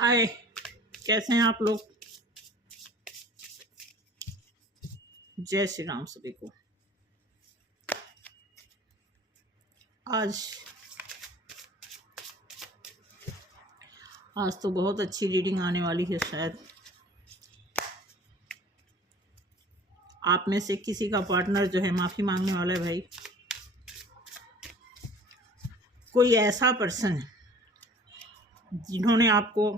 हाय, कैसे हैं आप लोग। जय श्री राम सभी को। आज तो बहुत अच्छी रीडिंग आने वाली है। शायद आप में से किसी का पार्टनर जो है माफ़ी मांगने वाला है। भाई, कोई ऐसा पर्सन है जिन्होंने आपको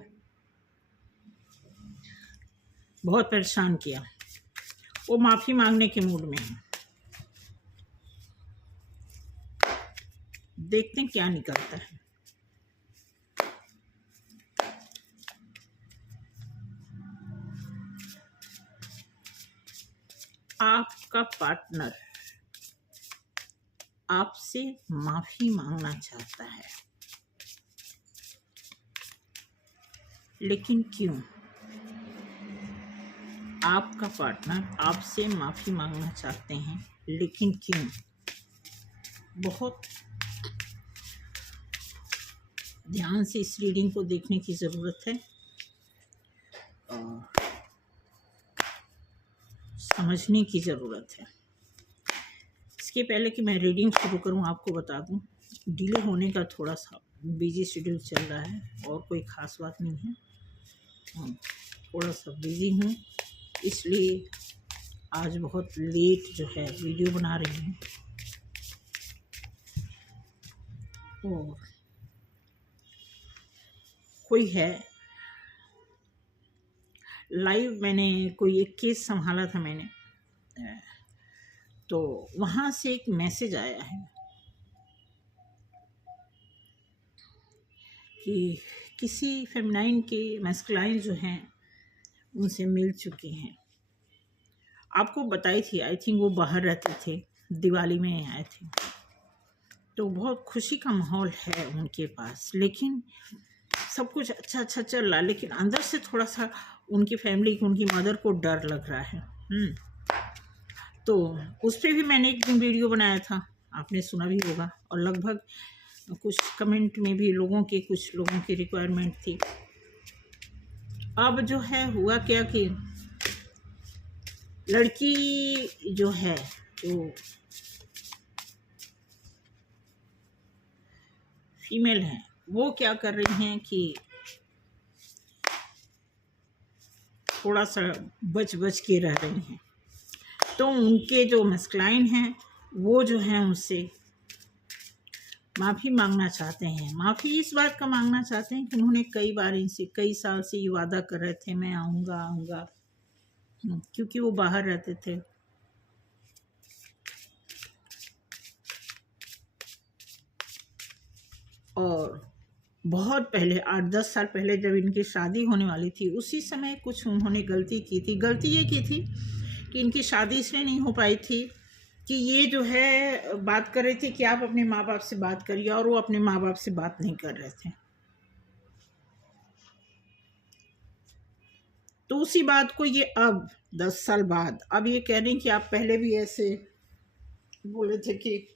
बहुत परेशान किया, वो माफ़ी मांगने के मूड में है। देखते हैं क्या निकलता है। आपका पार्टनर आपसे माफ़ी मांगना चाहता है, लेकिन क्यों? आपका पार्टनर आपसे माफ़ी मांगना चाहते हैं, लेकिन क्यों? बहुत ध्यान से इस रीडिंग को देखने की ज़रूरत है और समझने की ज़रूरत है। इसके पहले कि मैं रीडिंग शुरू करूं, आपको बता दूं, डिले होने का थोड़ा सा बिजी शेड्यूल चल रहा है और कोई ख़ास बात नहीं है। थोड़ा सा बिजी हूं, इसलिए आज बहुत लेट जो है वीडियो बना रही हूं। और कोई है लाइव, मैंने कोई एक केस संभाला था मैंने, तो वहाँ से एक मैसेज आया है कि किसी फेमिनाइन के मैस्कुलाइन जो हैं उनसे मिल चुके हैं। आपको बताई थी, आई थिंक वो बाहर रहते थे, दिवाली में आए थे, तो बहुत खुशी का माहौल है उनके पास, लेकिन सब कुछ अच्छा अच्छा चल रहा है, लेकिन अंदर से थोड़ा सा उनकी फैमिली को, उनकी मदर को डर लग रहा है। तो उस पर भी मैंने एक दिन वीडियो बनाया था, आपने सुना भी होगा, और लगभग कुछ कमेंट में भी कुछ लोगों की रिक्वायरमेंट थी। अब जो है हुआ क्या कि लड़की जो है वो फीमेल है, वो क्या कर रही हैं कि थोड़ा सा बच बच के रह रही हैं। तो उनके जो मस्कुलाइन हैं वो जो हैं उनसे माफ़ी मांगना चाहते हैं। माफ़ी इस बात का मांगना चाहते हैं कि उन्होंने कई बार इनसे, कई साल से ये वादा कर रहे थे, मैं आऊँगा, क्योंकि वो बाहर रहते थे। और बहुत पहले, 8-10 साल पहले, जब इनकी शादी होने वाली थी, उसी समय कुछ उन्होंने गलती की थी। गलती ये की थी कि इनकी शादी इसलिए नहीं हो पाई थी कि ये जो है बात कर रहे थे कि आप अपने माँ बाप से बात करिए, और वो अपने माँ बाप से बात नहीं कर रहे थे। तो उसी बात को ये अब 10 साल बाद अब ये कह रहे हैं कि आप पहले भी ऐसे बोले थे कि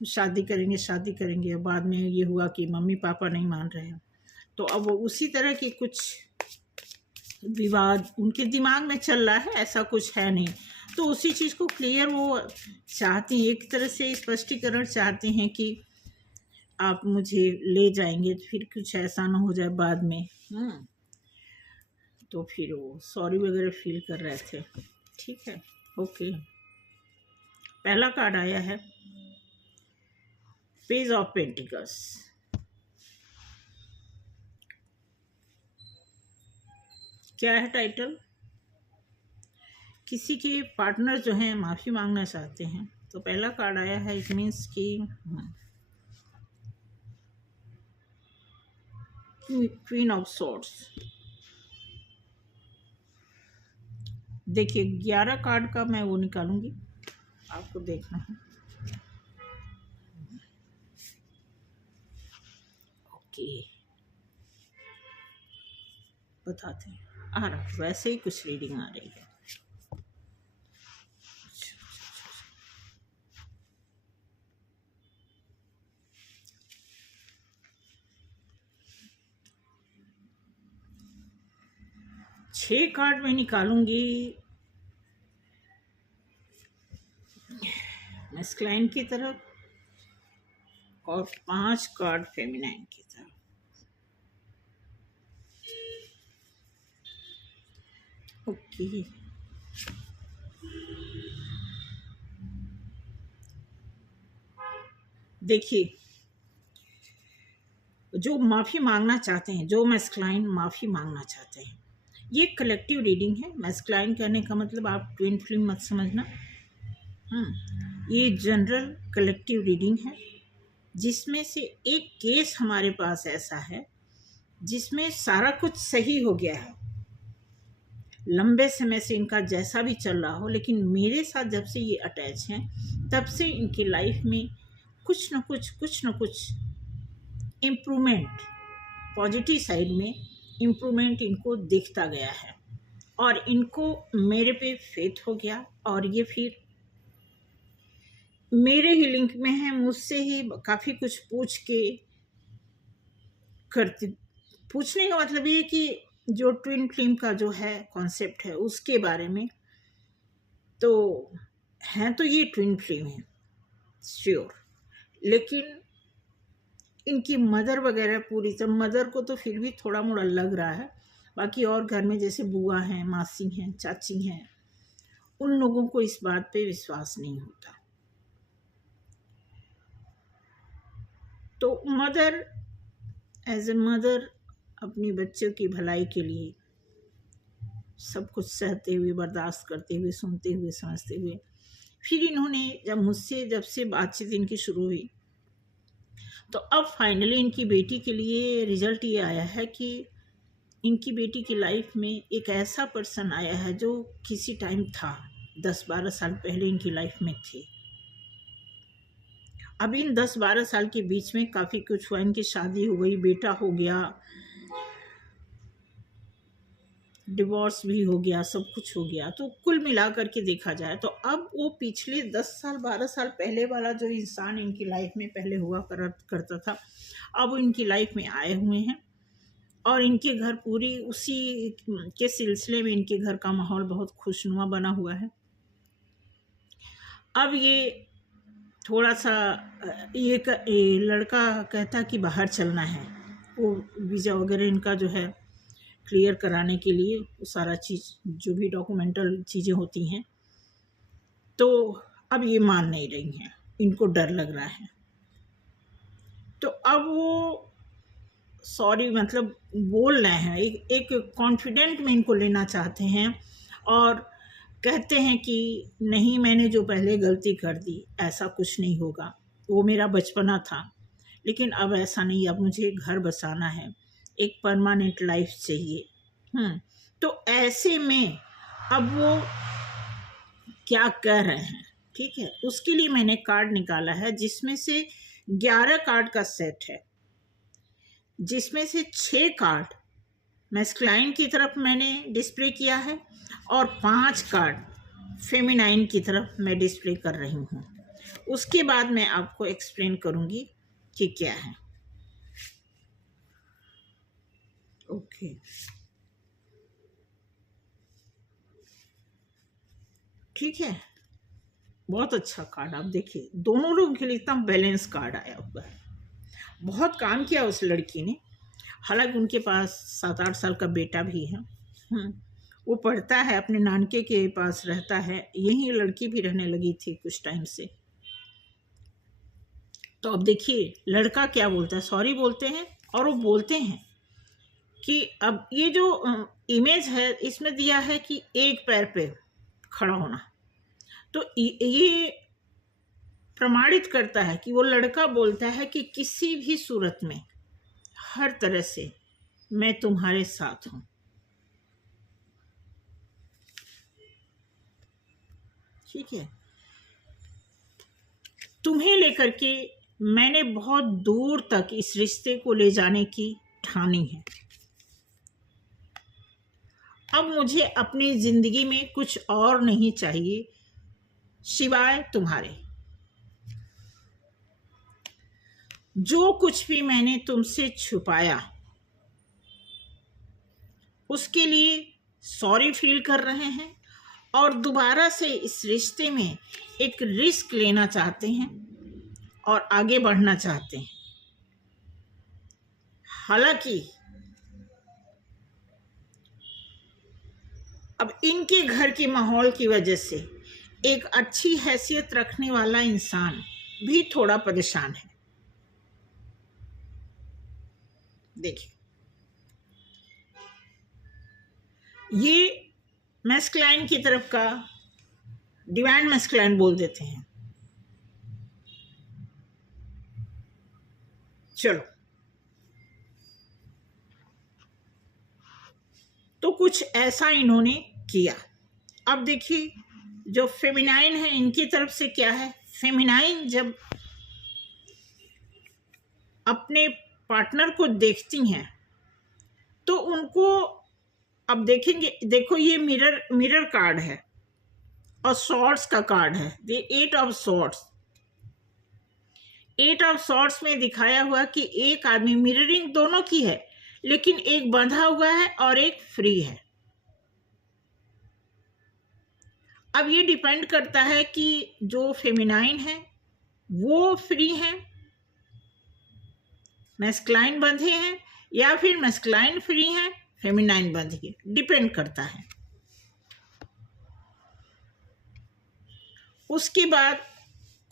शादी करेंगे, बाद में ये हुआ कि मम्मी पापा नहीं मान रहे हैं। तो अब उसी तरह की कुछ विवाद उनके दिमाग में चल रहा है, ऐसा कुछ है नहीं। तो उसी चीज़ को क्लियर वो चाहती हैं, एक तरह से स्पष्टीकरण चाहते हैं कि आप मुझे ले जाएंगे तो फिर कुछ ऐसा ना हो जाए बाद में। तो फिर वो सॉरी वगैरह फील कर रहे थे। ठीक है, ओके। पहला कार्ड आया है पेज ऑफ पेंटिकल्स। क्या है टाइटल? किसी के पार्टनर जो हैं माफ़ी मांगना चाहते हैं। तो पहला कार्ड आया है, इट मीन्स कि क्वीन ऑफ सॉर्ड्स। देखिए 11 कार्ड का मैं वो निकालूंगी, आपको देखना है। ओके, बताते हैं। आ रहा, वैसे ही कुछ रीडिंग आ रही है। 6 कार्ड मैं निकालूंगी मैस्कुलाइन की तरफ और 5 कार्ड फेमिनाइन की तरफ। ओके, देखिए, जो माफ़ी मांगना चाहते हैं, जो मैस्कुलाइन माफ़ी मांगना चाहते हैं, ये कलेक्टिव रीडिंग है। मैस्कुलाइन कहने का मतलब आप ट्विन फ्लेम मत समझना। ये जनरल कलेक्टिव रीडिंग है, जिसमें से एक केस हमारे पास ऐसा है जिसमें सारा कुछ सही हो गया है, लंबे समय से इनका जैसा भी चल रहा हो, लेकिन मेरे साथ जब से ये अटैच हैं तब से इनकी लाइफ में कुछ न कुछ इम्प्रूवमेंट, पॉजिटिव साइड में इम्प्रूवमेंट इनको दिखता गया है और इनको मेरे पे फेथ हो गया और ये फिर मेरे ही लिंक में है, मुझसे ही काफ़ी कुछ पूछ के करती। पूछने का मतलब ये कि जो ट्विन फ्लेम का जो है कॉन्सेप्ट है उसके बारे में, तो हैं तो ये ट्विन फ्लेम है श्योर, लेकिन इनकी मदर वगैरह पूरी तरह, मदर को तो फिर भी थोड़ा मोड़ा लग रहा है, बाकी और घर में जैसे बुआ हैं, मासी हैं, चाची हैं, उन लोगों को इस बात पे विश्वास नहीं होता। तो मदर एज ए मदर अपनी बच्चों की भलाई के लिए सब कुछ सहते हुए, बर्दाश्त करते हुए, सुनते हुए, समझते हुए, फिर इन्होंने जब से बातचीत इनकी शुरू हुई, तो अब फाइनली इनकी बेटी के लिए रिजल्ट ये आया है कि इनकी बेटी की लाइफ में एक ऐसा पर्सन आया है जो किसी टाइम था, 10-12 साल पहले इनकी लाइफ में थे। अब इन 10-12 साल के बीच में काफ़ी कुछ हुआ, इनकी शादी हो गई, बेटा हो गया, डिवोर्स भी हो गया, सब कुछ हो गया। तो कुल मिला करके देखा जाए तो अब वो पिछले 10 साल 12 साल पहले वाला जो इंसान इनकी लाइफ में पहले हुआ करता था, अब इनकी लाइफ में आए हुए हैं और इनके घर पूरी उसी के सिलसिले में इनके घर का माहौल बहुत खुशनुमा बना हुआ है। अब ये थोड़ा सा ये लड़का कहता कि बाहर चलना है, वो वीज़ा वगैरह इनका जो है क्लियर कराने के लिए, वो सारा चीज़ जो भी डॉक्यूमेंटल चीज़ें होती हैं, तो अब ये मान नहीं रही हैं, इनको डर लग रहा है। तो अब वो सॉरी मतलब बोल रहे हैं, एक कॉन्फिडेंट में इनको लेना चाहते हैं और कहते हैं कि नहीं, मैंने जो पहले गलती कर दी ऐसा कुछ नहीं होगा, वो मेरा बचपना था, लेकिन अब ऐसा नहीं, अब मुझे घर बसाना है, एक परमानेंट लाइफ चाहिए। तो ऐसे में अब वो क्या कह रहे हैं, ठीक है, उसके लिए मैंने कार्ड निकाला है जिसमें से 11 कार्ड का सेट है, जिसमें से 6 कार्ड मैस्कुलाइन की तरफ मैंने डिस्प्ले किया है और 5 कार्ड फेमिनाइन की तरफ मैं डिस्प्ले कर रही हूँ। उसके बाद मैं आपको एक्सप्लेन करूँगी कि क्या है। ओके, ठीक है, बहुत अच्छा कार्ड। आप देखिए, दोनों लोगों के लिए इतना बैलेंस कार्ड आया हुआ है। बहुत काम किया उस लड़की ने, हालांकि उनके पास 7-8 साल का बेटा भी है। वो पढ़ता है, अपने नानके के पास रहता है, यही लड़की भी रहने लगी थी कुछ टाइम से। तो अब देखिए लड़का क्या बोलता है, सॉरी बोलते हैं और वो बोलते हैं कि अब ये जो इमेज है इसमें दिया है कि एक पैर पे खड़ा होना, तो ये प्रमाणित करता है कि वो लड़का बोलता है कि किसी भी सूरत में, हर तरह से मैं तुम्हारे साथ हूं। ठीक है, तुम्हें लेकर के मैंने बहुत दूर तक इस रिश्ते को ले जाने की ठानी है। अब मुझे अपनी जिंदगी में कुछ और नहीं चाहिए सिवाय तुम्हारे। जो कुछ भी मैंने तुमसे छुपाया उसके लिए सॉरी फील कर रहे हैं और दोबारा से इस रिश्ते में एक रिस्क लेना चाहते हैं और आगे बढ़ना चाहते हैं। हालांकि अब इनके घर के माहौल की वजह से एक अच्छी हैसियत रखने वाला इंसान भी थोड़ा परेशान है। देखिए, ये मैस्कुलाइन की तरफ का डिवाइन मैस्कुलाइन बोल देते हैं। चलो, तो कुछ ऐसा इन्होंने किया। अब देखिए, जो फेमिनाइन है इनकी तरफ से क्या है। फेमिनाइन जब अपने पार्टनर को देखती हैं तो उनको, अब देखेंगे, देखो ये मिरर कार्ड है और सॉर्ड्स का कार्ड है। ये 8 ऑफ सॉर्ड्स, 8 ऑफ सॉर्ड्स में दिखाया हुआ कि एक आदमी, मिररिंग दोनों की है, लेकिन एक बंधा हुआ है और एक फ्री है। अब ये डिपेंड करता है कि जो फेमिनाइन है वो फ्री है, मैस्कुलाइन बंधे हैं, या फिर मैस्कुलाइन फ्री है, फेमिनाइन बंधे हैं, डिपेंड करता है। उसके बाद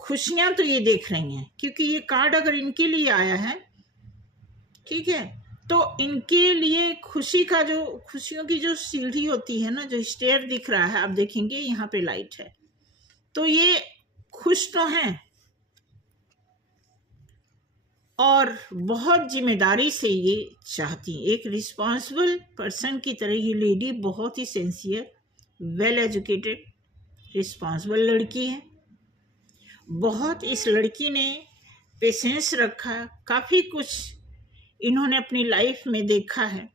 खुशियां तो ये देख रही हैं, क्योंकि ये कार्ड अगर इनके लिए आया है, ठीक है, तो इनके लिए खुशी का जो, खुशियों की जो सीढ़ी होती है ना, जो स्टेयर दिख रहा है, आप देखेंगे यहाँ पे लाइट है, तो ये खुश तो हैं और बहुत जिम्मेदारी से ये चाहती है। एक रिस्पॉन्सिबल पर्सन की तरह ये लेडी बहुत ही सिंसियर, वेल एजुकेटेड, रिस्पॉन्सिबल लड़की है। बहुत इस लड़की ने पेशेंस रखा, काफ़ी कुछ इन्होंने अपनी लाइफ में देखा है,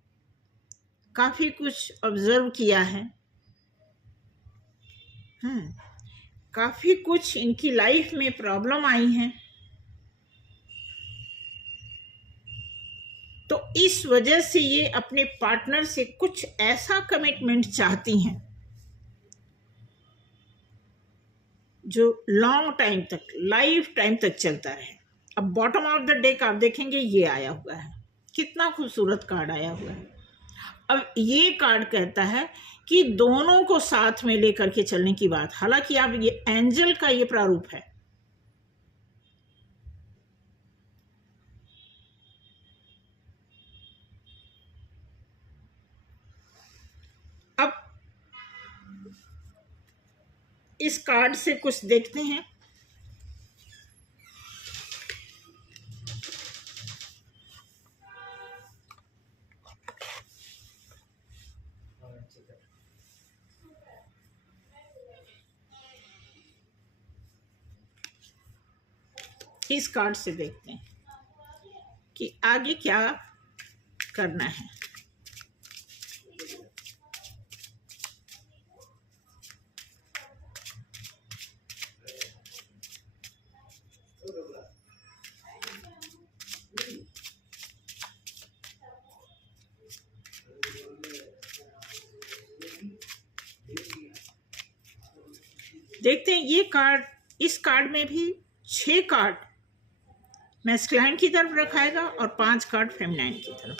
काफ़ी कुछ ऑब्जर्व किया है। काफ़ी कुछ इनकी लाइफ में प्रॉब्लम आई हैं, तो इस वजह से ये अपने पार्टनर से कुछ ऐसा कमिटमेंट चाहती हैं जो लॉन्ग टाइम तक, लाइफ टाइम तक चलता रहे। अब बॉटम ऑफ द डेक आप देखेंगे ये आया हुआ है, कितना खूबसूरत कार्ड आया हुआ है। अब ये कार्ड कहता है कि दोनों को साथ में लेकर के चलने की बात। हालांकि आप ये एंजल का ये प्रारूप है, अब इस कार्ड से कुछ देखते हैं। इस कार्ड से देखते हैं कि आगे क्या करना है। देखते हैं ये कार्ड, इस कार्ड में भी 6 कार्ड मैस्कुलाइन की तरफ रखाएगा और 5 कार्ड फेमिनाइन की तरफ।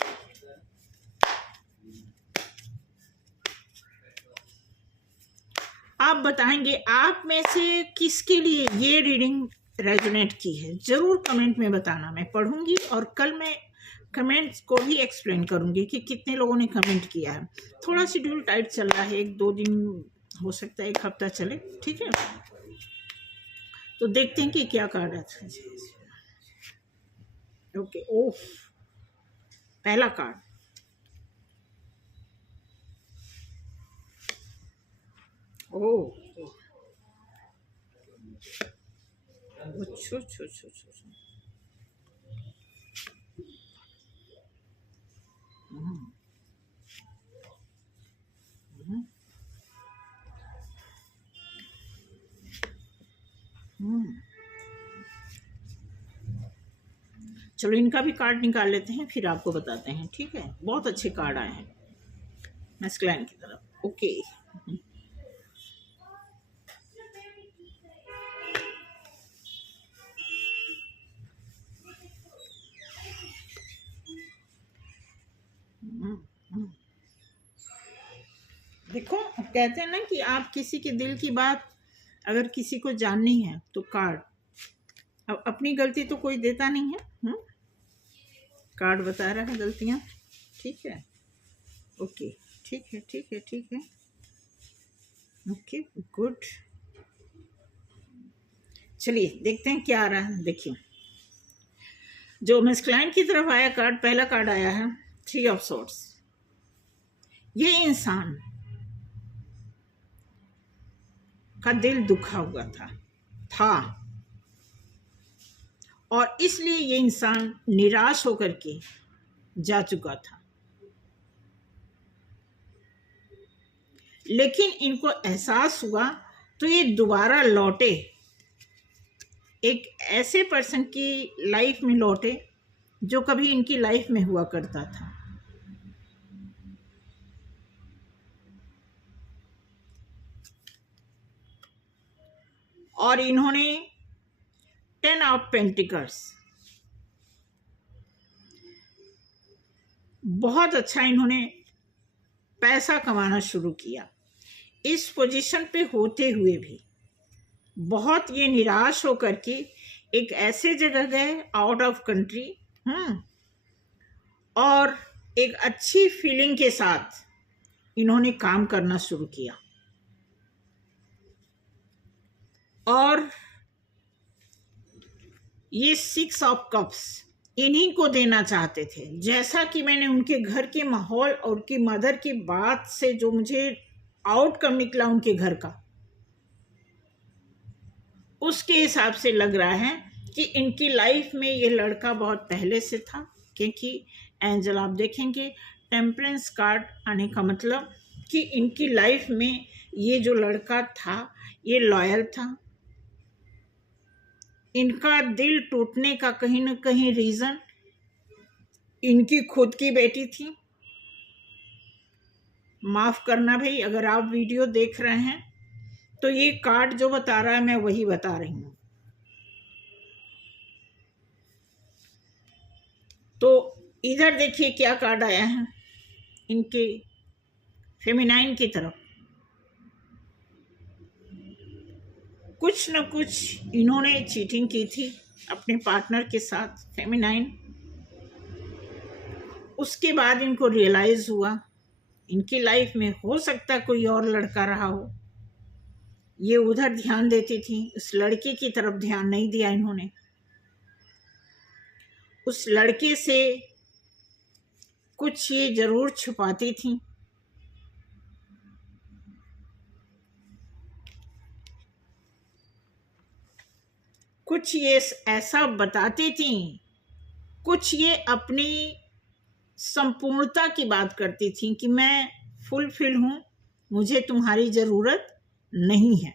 आप बताएंगे आप में से किसके लिए ये रीडिंग रेजोनेट की है, जरूर कमेंट में बताना। मैं पढ़ूंगी और कल मैं कमेंट्स को भी एक्सप्लेन करूंगी कि कितने लोगों ने कमेंट किया है। थोड़ा शेड्यूल टाइट चल रहा है, 1-2 दिन हो सकता है, 1 हफ्ता चले, ठीक है। तो देखते हैं कि क्या कार्ड है। ओके, ओह, पहला कार्ड, ओह, छो छो छो छो, चलो इनका भी कार्ड निकाल लेते हैं, फिर आपको बताते हैं, ठीक है। बहुत अच्छे कार्ड आए हैं मैस्कुलाइन की तरफ। ओके। देखो, कहते हैं ना कि आप किसी के दिल की बात अगर किसी को जाननी है तो कार्ड, अब अपनी गलती तो कोई देता नहीं है। कार्ड बता रहा है गलतियाँ। ठीक है, ओके, ठीक है, ठीक है, ठीक है, ओके, गुड। चलिए देखते हैं क्या आ रहा है। देखिए, जो मिस क्लाइंट की तरफ आया कार्ड, पहला कार्ड आया है 3 ऑफ सोर्ड्स। ये इंसान का दिल दुखा हुआ था और इसलिए ये इंसान निराश होकर के जा चुका था। लेकिन इनको एहसास हुआ तो ये दोबारा लौटे, एक ऐसे पर्सन की लाइफ में लौटे जो कभी इनकी लाइफ में हुआ करता था। और इन्होंने 10 ऑफ पेंटिकल्स, बहुत अच्छा इन्होंने पैसा कमाना शुरू किया। इस पोजीशन पे होते हुए भी बहुत ये निराश होकर के एक ऐसे जगह गए आउट ऑफ कंट्री, और एक अच्छी फीलिंग के साथ इन्होंने काम करना शुरू किया। और ये 6 ऑफ कप्स इन्हीं को देना चाहते थे। जैसा कि मैंने उनके घर के माहौल और उनकी मदर की बात से जो मुझे आउटकम निकला उनके घर का, उसके हिसाब से लग रहा है कि इनकी लाइफ में ये लड़का बहुत पहले से था। क्योंकि एंजल आप देखेंगे टेम्परेंस कार्ड आने का मतलब कि इनकी लाइफ में ये जो लड़का था ये लॉयल था। इनका दिल टूटने का कहीं न कहीं रीज़न इनकी खुद की बेटी थी। माफ़ करना भाई, अगर आप वीडियो देख रहे हैं तो ये कार्ड जो बता रहा है मैं वही बता रही हूँ। तो इधर देखिए क्या कार्ड आया है इनके फेमिनाइन की तरफ। कुछ न कुछ इन्होंने चीटिंग की थी अपने पार्टनर के साथ, फेमिनाइन। उसके बाद इनको रियलाइज हुआ इनकी लाइफ में हो सकता कोई और लड़का रहा हो। ये उधर ध्यान देती थी, उस लड़के की तरफ ध्यान नहीं दिया इन्होंने। उस लड़के से कुछ ये जरूर छुपाती थी। कुछ ये ऐसा बताती थी, कुछ ये अपनी संपूर्णता की बात करती थी कि मैं फुलफिल हूँ, मुझे तुम्हारी ज़रूरत नहीं है।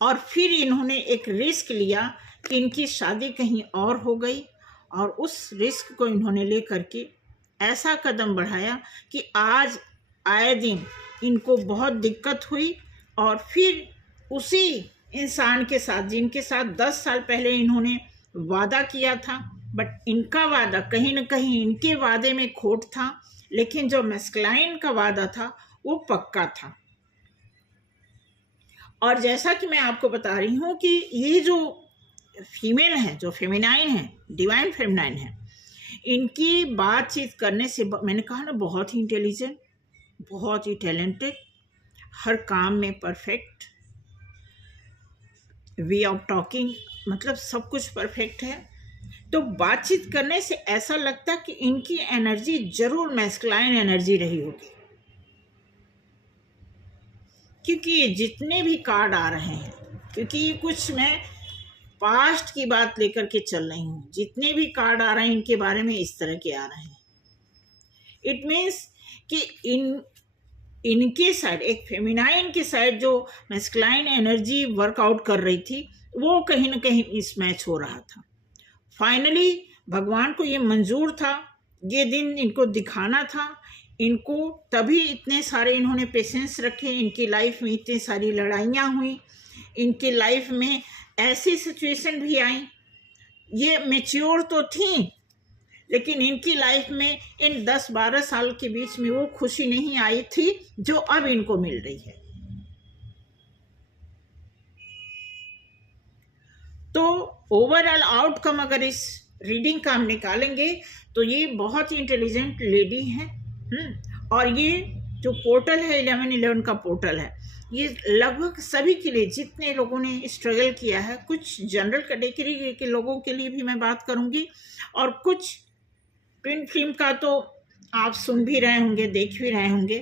और फिर इन्होंने एक रिस्क लिया कि इनकी शादी कहीं और हो गई, और उस रिस्क को इन्होंने ले करके ऐसा कदम बढ़ाया कि आज आए दिन इनको बहुत दिक्कत हुई। और फिर उसी इंसान के साथ जिनके साथ 10 साल पहले इन्होंने वादा किया था, बट इनका वादा कहीं न कहीं इनके वादे में खोट था, लेकिन जो मैस्कुलाइन का वादा था वो पक्का था। और जैसा कि मैं आपको बता रही हूँ कि ये जो फीमेल है, जो फेमिनाइन है, डिवाइन फेमिनाइन है, इनकी बातचीत करने से मैंने कहा ना बहुत ही इंटेलिजेंट, बहुत ही टैलेंटेड, हर काम में परफेक्ट, वे ऑफ टॉकिंग, मतलब सब कुछ परफेक्ट है। तो बातचीत करने से ऐसा लगता कि इनकी एनर्जी जरूर मैस्कुलाइन एनर्जी रही होगी। क्योंकि ये जितने भी कार्ड आ रहे हैं, क्योंकि ये कुछ मैं पास्ट की बात लेकर के चल रही हूँ, जितने भी कार्ड आ रहे हैं इनके बारे में इस तरह के आ रहे हैं। इट मीन्स कि इनके साइड, एक फेमिनाइन के साइड जो मैस्कुलाइन एनर्जी वर्कआउट कर रही थी वो कहीं ना कहीं मिसमैच हो रहा था। फाइनली भगवान को ये मंजूर था, ये दिन इनको दिखाना था, इनको तभी इतने सारे इन्होंने पेशेंस रखे, इनकी लाइफ में इतनी सारी लड़ाइयाँ हुई, इनकी लाइफ में ऐसी सिचुएशन भी आई, ये मैच्योर तो थी लेकिन इनकी लाइफ में इन 10-12 साल के बीच में वो खुशी नहीं आई थी जो अब इनको मिल रही है। तो ओवरऑल आउटकम अगर इस रीडिंग का हम निकालेंगे तो ये बहुत ही इंटेलिजेंट लेडी हैं। और ये जो पोर्टल है 1111 का पोर्टल है, ये लगभग सभी के लिए, जितने लोगों ने स्ट्रगल किया है, कुछ जनरल कैटेगरी के लोगों के लिए भी मैं बात करूंगी और कुछ ट्विन फ्लेम का तो आप सुन भी रहे होंगे, देख भी रहे होंगे,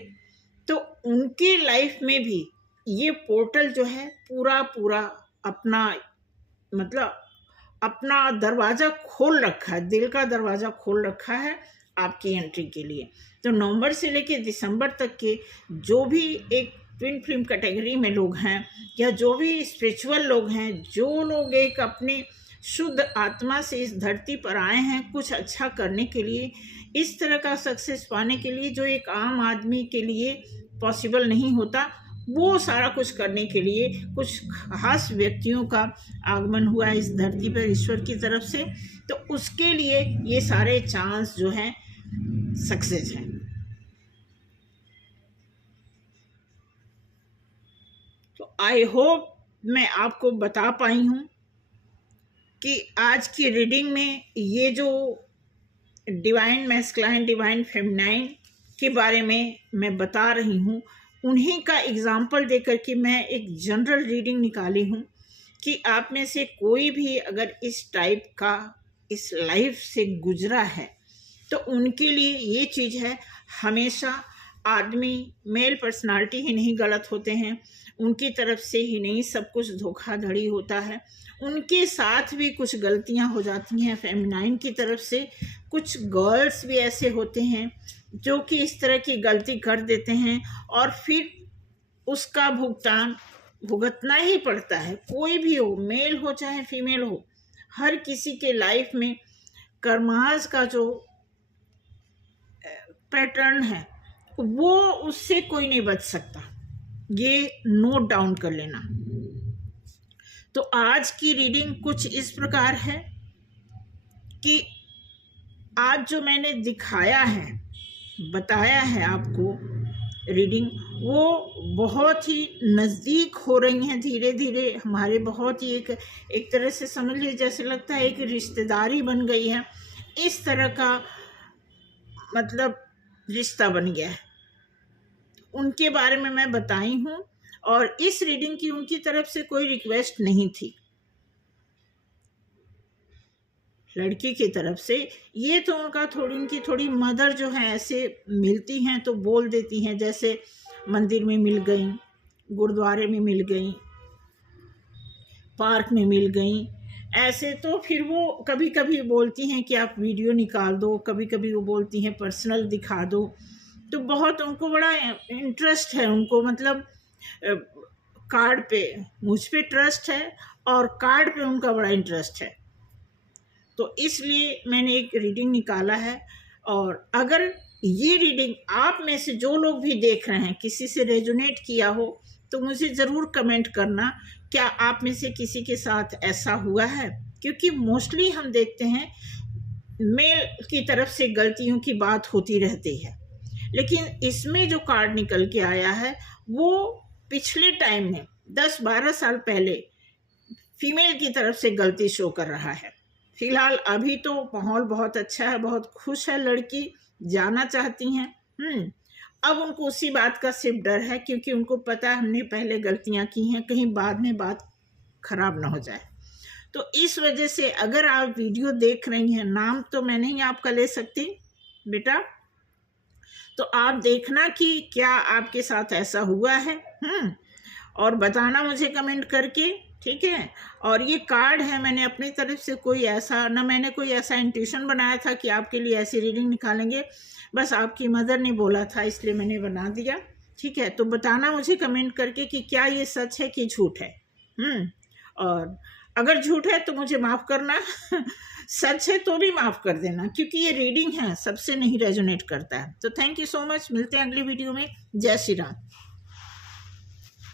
तो उनकी लाइफ में भी ये पोर्टल जो है पूरा अपना मतलब अपना दरवाज़ा खोल रखा है, दिल का दरवाज़ा खोल रखा है आपकी एंट्री के लिए। तो नवंबर से लेकर दिसंबर तक के जो भी एक ट्विन फ्लेम कैटेगरी में लोग हैं या जो भी स्पिरिचुअल लोग हैं, जो लोग एक अपने शुद्ध आत्मा से इस धरती पर आए हैं कुछ अच्छा करने के लिए, इस तरह का सक्सेस पाने के लिए जो एक आम आदमी के लिए पॉसिबल नहीं होता, वो सारा कुछ करने के लिए कुछ खास व्यक्तियों का आगमन हुआ है इस धरती पर ईश्वर की तरफ से। तो उसके लिए ये सारे चांस जो हैं सक्सेस हैं। तो आई होप मैं आपको बता पाई हूँ कि आज की रीडिंग में ये जो डिवाइन मैस्कुलाइन, डिवाइन फेमिनाइन के बारे में मैं बता रही हूँ, उन्हीं का एग्जाम्पल देकर के मैं एक जनरल रीडिंग निकाली हूँ कि आप में से कोई भी अगर इस टाइप का इस लाइफ से गुजरा है तो उनके लिए ये चीज़ है, हमेशा आदमी मेल पर्सनालिटी ही नहीं गलत होते हैं, उनकी तरफ से ही नहीं सब कुछ धोखाधड़ी होता है, उनके साथ भी कुछ गलतियां हो जाती हैं फेमिनाइन की तरफ से। कुछ गर्ल्स भी ऐसे होते हैं जो कि इस तरह की गलती कर देते हैं और फिर उसका भुगतान भुगतना ही पड़ता है। कोई भी हो, मेल हो चाहे फीमेल हो, हर किसी के लाइफ में कर्मास का जो पैटर्न है वो उससे कोई नहीं बच सकता, ये नोट डाउन कर लेना। तो आज की रीडिंग कुछ इस प्रकार है कि आज जो मैंने दिखाया है, बताया है आपको रीडिंग, वो बहुत ही नज़दीक हो रही हैं धीरे धीरे हमारे, बहुत ही एक तरह से समझ लीजिए जैसे लगता है एक रिश्तेदारी बन गई है, इस तरह का मतलब रिश्ता बन गया है। उनके बारे में मैं बताई हूँ और इस रीडिंग की उनकी तरफ से कोई रिक्वेस्ट नहीं थी लड़की की तरफ से। ये तो उनकी थोड़ी मदर जो है ऐसे मिलती हैं तो बोल देती हैं, जैसे मंदिर में मिल गई, गुरुद्वारे में मिल गई, पार्क में मिल गई, ऐसे। तो फिर वो कभी कभी बोलती हैं कि आप वीडियो निकाल दो, कभी कभी वो बोलती हैं पर्सनल दिखा दो। तो बहुत उनको बड़ा इंटरेस्ट है, उनको मतलब कार्ड पे, मुझ पे ट्रस्ट है और कार्ड पे उनका बड़ा इंटरेस्ट है। तो इसलिए मैंने एक रीडिंग निकाला है। और अगर ये रीडिंग आप में से जो लोग भी देख रहे हैं किसी से रेजोनेट किया हो तो मुझे ज़रूर कमेंट करना, क्या आप में से किसी के साथ ऐसा हुआ है। क्योंकि मोस्टली हम देखते हैं मेल की तरफ से गलतियों की बात होती रहती है, लेकिन इसमें जो कार्ड निकल के आया है वो पिछले टाइम में 10-12 साल पहले फीमेल की तरफ से गलती शो कर रहा है। फिलहाल अभी तो माहौल बहुत अच्छा है, बहुत खुश है लड़की, जाना चाहती हैं। अब उनको उसी बात का सिर्फ डर है, क्योंकि उनको पता है हमने पहले गलतियां की हैं, कहीं बाद में बात खराब ना हो जाए। तो इस वजह से अगर आप वीडियो देख रही हैं, नाम तो मैं नहीं आपका ले सकती बेटा, तो आप देखना कि क्या आपके साथ ऐसा हुआ है, और बताना मुझे कमेंट करके, ठीक है। और ये कार्ड है, मैंने अपनी तरफ से कोई ऐसा ना, मैंने कोई ऐसा इंट्यूशन बनाया था कि आपके लिए ऐसी रीडिंग निकालेंगे, बस आपकी मदर ने बोला था इसलिए मैंने बना दिया, ठीक है। तो बताना मुझे कमेंट करके कि क्या ये सच है कि झूठ है। और अगर झूठ है तो मुझे माफ़ करना सच है तो भी माफ़ कर देना, क्योंकि ये रीडिंग है, सबसे नहीं रेजोनेट करता है। तो थैंक यू सो मच, मिलते हैं अगली वीडियो में। जय श्री राम।